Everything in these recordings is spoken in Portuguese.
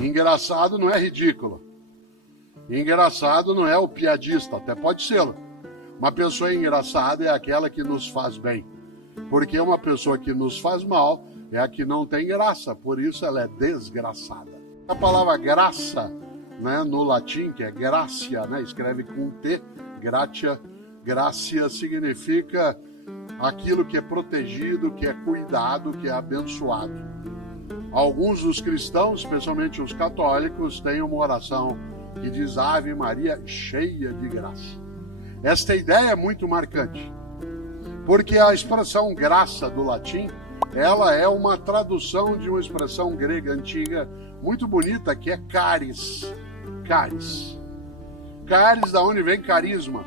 Engraçado não é ridículo. Engraçado não é o piadista, até pode ser. Uma pessoa engraçada é aquela que nos faz bem. Porque uma pessoa que nos faz mal é a que não tem graça, por isso ela é desgraçada. A palavra graça, né, no latim, que é gracia, né, escreve com T, gratia, gracia significa aquilo que é protegido, que é cuidado, que é abençoado. Alguns dos cristãos, especialmente os católicos, têm uma oração que diz Ave Maria cheia de graça. Esta ideia é muito marcante, porque a expressão graça do latim, ela é uma tradução de uma expressão grega antiga muito bonita, que é caris. Caris. Caris, da onde vem carisma,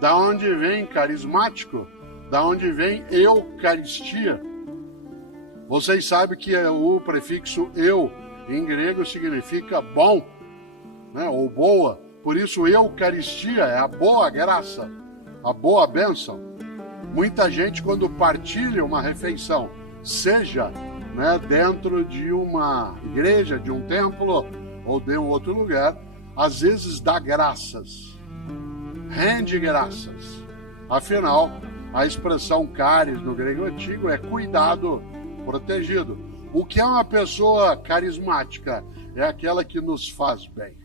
da onde vem carismático, da onde vem eucaristia. Vocês sabem que o prefixo eu, em grego, significa bom, né, ou boa. Por isso, eucaristia é a boa graça, a boa bênção. Muita gente, quando partilha uma refeição, seja, né, dentro de uma igreja, de um templo ou de um outro lugar, às vezes dá graças, rende graças. Afinal, a expressão caris no grego antigo é cuidado, protegido. O que é uma pessoa carismática? É aquela que nos faz bem.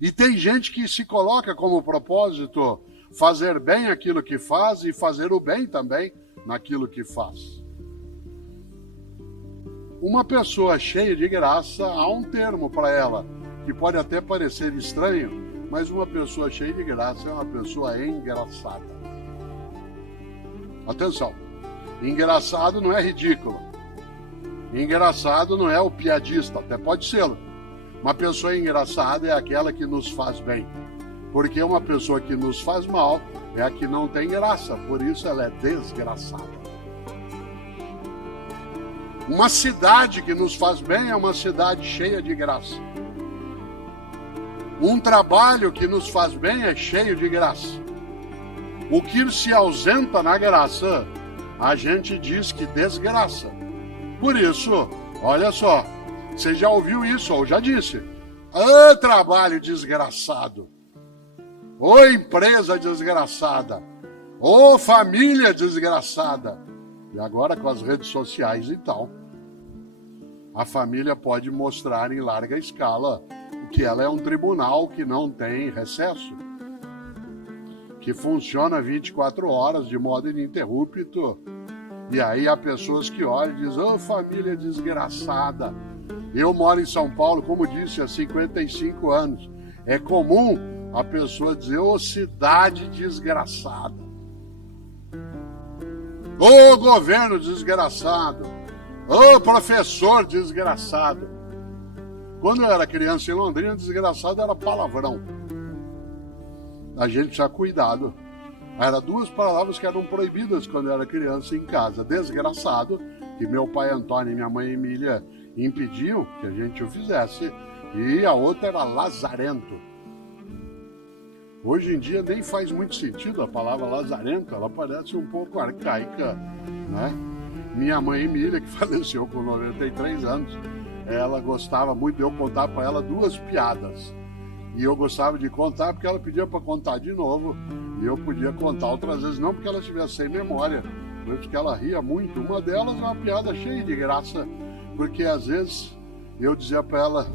E tem gente que se coloca como propósito fazer bem aquilo que faz e fazer o bem também naquilo que faz. Uma pessoa cheia de graça, há um termo para ela, que pode até parecer estranho, mas uma pessoa cheia de graça é uma pessoa engraçada. Atenção, engraçado não é ridículo. Engraçado não é o piadista, até pode ser. Uma pessoa engraçada é aquela que nos faz bem. Porque uma pessoa que nos faz mal é a que não tem graça, por isso ela é desgraçada. Uma cidade que nos faz bem é uma cidade cheia de graça. Um trabalho que nos faz bem é cheio de graça. O que se ausenta na graça, a gente diz que desgraça. Por isso, olha só, você já ouviu isso ou já disse? Ô trabalho desgraçado! Ô empresa desgraçada! Ô família desgraçada! E agora com as redes sociais e tal, a família pode mostrar em larga escala que ela é um tribunal que não tem recesso, que funciona 24 horas de modo ininterrupto. E aí há pessoas que olham e dizem, ô família desgraçada. Eu moro em São Paulo, como disse, há 55 anos. É comum a pessoa dizer, ô cidade desgraçada. Ô governo desgraçado. Ô professor desgraçado. Quando eu era criança em Londrina, desgraçado era palavrão. A gente precisa cuidado. Eram duas palavras que eram proibidas quando eu era criança em casa. Desgraçado, que meu pai Antônio e minha mãe Emília impediam que a gente o fizesse. E a outra era lazarento. Hoje em dia nem faz muito sentido a palavra lazarento, ela parece um pouco arcaica, né? Minha mãe Emília, que faleceu com 93 anos, ela gostava muito de eu contar para ela duas piadas. E eu gostava de contar porque ela pedia para contar de novo. E eu podia contar outras vezes, não porque ela estivesse sem memória, mas porque ela ria muito. Uma delas é uma piada cheia de graça, porque às vezes eu dizia para ela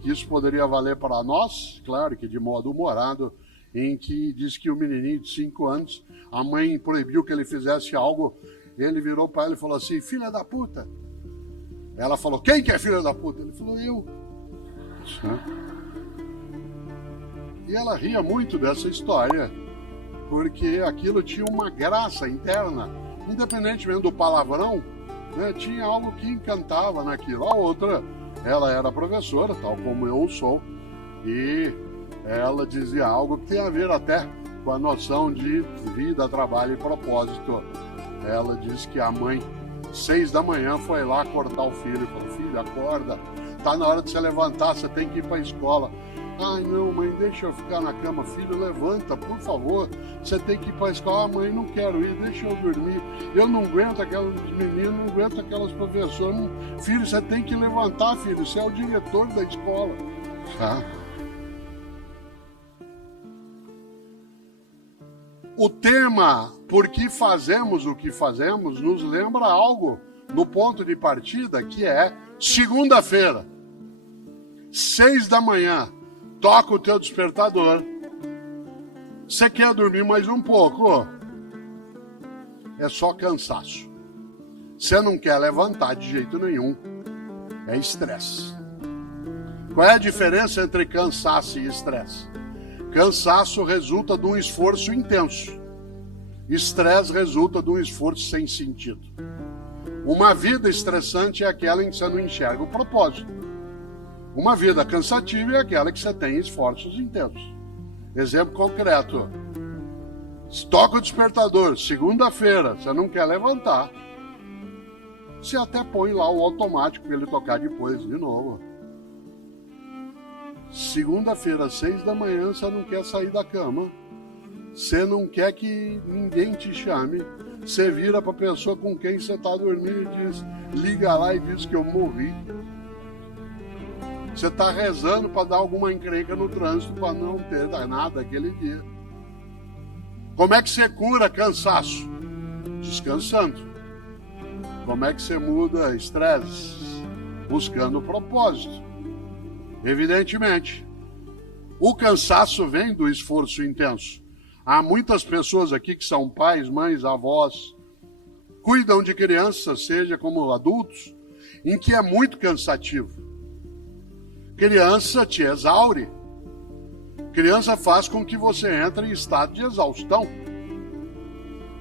que isso poderia valer para nós, claro que de modo humorado, em que diz que o menininho de 5 anos, a mãe proibiu que ele fizesse algo, ele virou para ela e falou assim, filha da puta. Ela falou, quem que é filha da puta? Ele falou, eu. E ela ria muito dessa história, porque aquilo tinha uma graça interna, independentemente do palavrão, né, tinha algo que encantava naquilo. A outra, ela era professora, tal como eu sou, e ela dizia algo que tem a ver até com a noção de vida, trabalho e propósito. Ela disse que a mãe, 6 da manhã, foi lá cortar o filho e falou, filho, acorda, tá na hora de você levantar, você tem que ir para a escola. Ai, não, mãe, deixa eu ficar na cama. Filho, levanta, por favor. Você tem que ir para a escola. Ah, mãe, não quero ir, deixa eu dormir. Eu não aguento aqueles meninos, não aguento aquelas professoras. Não... Filho, você tem que levantar, filho. Você é o diretor da escola. Tá? O tema Por que fazemos o que fazemos nos lembra algo no ponto de partida, que é segunda-feira, 6 da manhã. Toca o teu despertador. Você quer dormir mais um pouco? É só cansaço. Você não quer levantar de jeito nenhum. É estresse. Qual é a diferença entre cansaço e estresse? Cansaço resulta de um esforço intenso. Estresse resulta de um esforço sem sentido. Uma vida estressante é aquela em que você não enxerga o propósito. Uma vida cansativa é aquela que você tem esforços intensos. Exemplo concreto. Toca o despertador, segunda-feira, você não quer levantar. Você até põe lá o automático para ele tocar depois de novo. Segunda-feira, 6 da manhã, você não quer sair da cama. Você não quer que ninguém te chame. Você vira para a pessoa com quem você está dormindo e diz, liga lá e diz que eu morri. Você está rezando para dar alguma encrenca no trânsito para não ter nada aquele dia. Como é que você cura cansaço? Descansando. Como é que você muda estresse? Buscando propósito. Evidentemente, o cansaço vem do esforço intenso. Há muitas pessoas aqui que são pais, mães, avós, cuidam de crianças, seja como adultos, em que é muito cansativo. Criança te exaure. Criança faz com que você entre em estado de exaustão.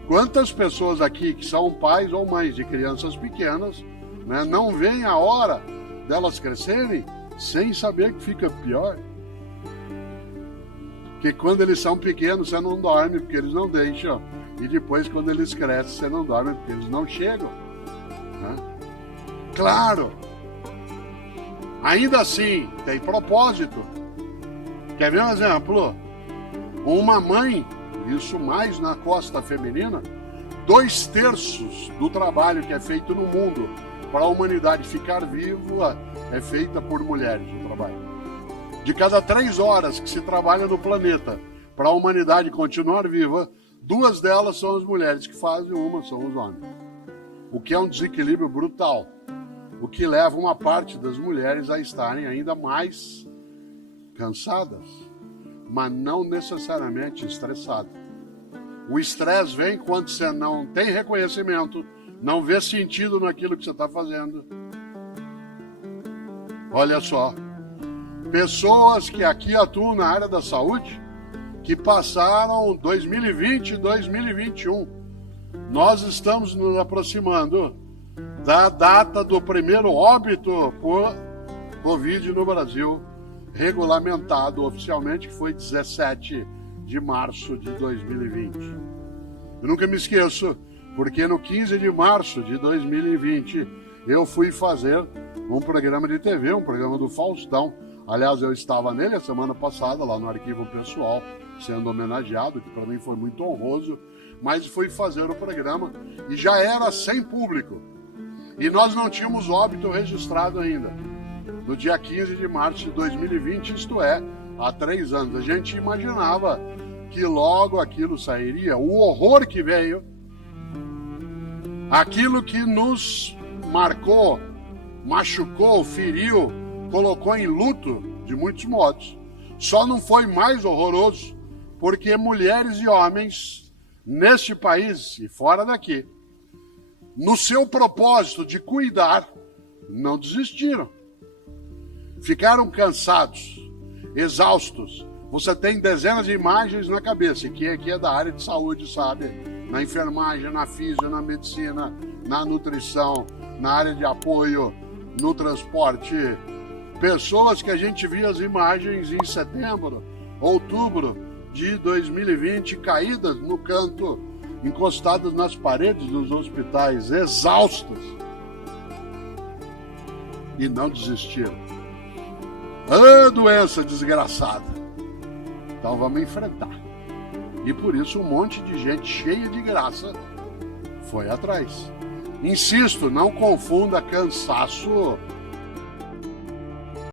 Quantas pessoas aqui que são pais ou mães de crianças pequenas, né, não veem a hora delas crescerem sem saber que fica pior? Que quando eles são pequenos você não dorme porque eles não deixam. E depois quando eles crescem você não dorme porque eles não chegam. Né? Claro! Ainda assim, tem propósito. Quer ver um exemplo? Uma mãe, isso mais na costa feminina, 2/3 do trabalho que é feito no mundo para a humanidade ficar viva é feita por mulheres, o trabalho. De cada 3 horas que se trabalha no planeta para a humanidade continuar viva, 2 delas são as mulheres que fazem, uma são os homens. O que é um desequilíbrio brutal. O que leva uma parte das mulheres a estarem ainda mais cansadas, mas não necessariamente estressadas. O estresse vem quando você não tem reconhecimento, não vê sentido naquilo que você está fazendo. Olha só, pessoas que aqui atuam na área da saúde, que passaram 2020 e 2021. Nós estamos nos aproximando da data do primeiro óbito por Covid no Brasil, regulamentado oficialmente, que foi 17 de março de 2020. Eu nunca me esqueço, porque no 15 de março de 2020 eu fui fazer um programa de TV, um programa do Faustão. Aliás, eu estava nele a semana passada, lá no Arquivo Pessoal, sendo homenageado, que para mim foi muito honroso, mas fui fazer o programa e já era sem público. E nós não tínhamos óbito registrado ainda. No dia 15 de março de 2020, isto é, há 3 anos. A gente imaginava que logo aquilo sairia. O horror que veio, aquilo que nos marcou, machucou, feriu, colocou em luto de muitos modos, só não foi mais horroroso porque mulheres e homens neste país e fora daqui, no seu propósito de cuidar, não desistiram. Ficaram cansados, exaustos. Você tem dezenas de imagens na cabeça, e quem aqui é da área de saúde sabe, na enfermagem, na física, na medicina, na nutrição, na área de apoio, no transporte. Pessoas que a gente via as imagens em setembro, outubro de 2020, caídas no canto, encostadas nas paredes dos hospitais, exaustas. E não desistiram. Ah, doença desgraçada. Então vamos enfrentar. E por isso um monte de gente cheia de graça foi atrás. Insisto, não confunda cansaço